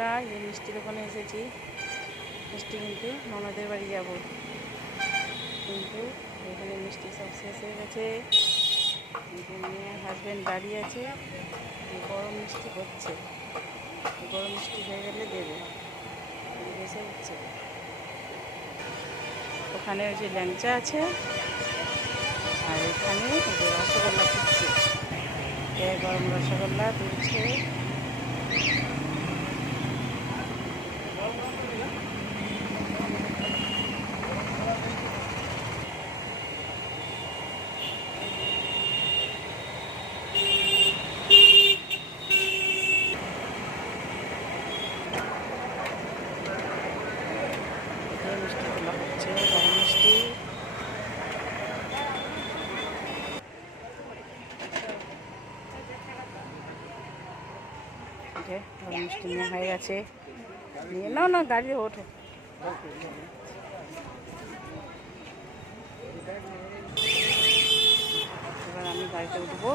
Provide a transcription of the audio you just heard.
বন্ধুরা, এই মিষ্টির দোকানে এসেছি মিষ্টি কিনতে। ননদের বাড়ি যাব, কিন্তু এখানে মিষ্টি সব শেষ হয়ে গেছে। মেয়ে হাজব্যান্ড দাঁড়িয়ে আছে, গরম মিষ্টি হচ্ছে। গরম মিষ্টি হয়ে গেলে দেবে, এসে হচ্ছে। ওখানে ওই যে ল্যাংচা আছে, আর এখানে রসগোল্লা দিচ্ছে। গরম রসগোল্লা দিচ্ছে। মিষ্টিগুলো হচ্ছে গরম মিষ্টি। গরম মিষ্টি নেওয়া হয়ে গেছে। নিয়ে নাও না, গাড়ি ওঠো। এবার আমি গাড়িতে উঠবো।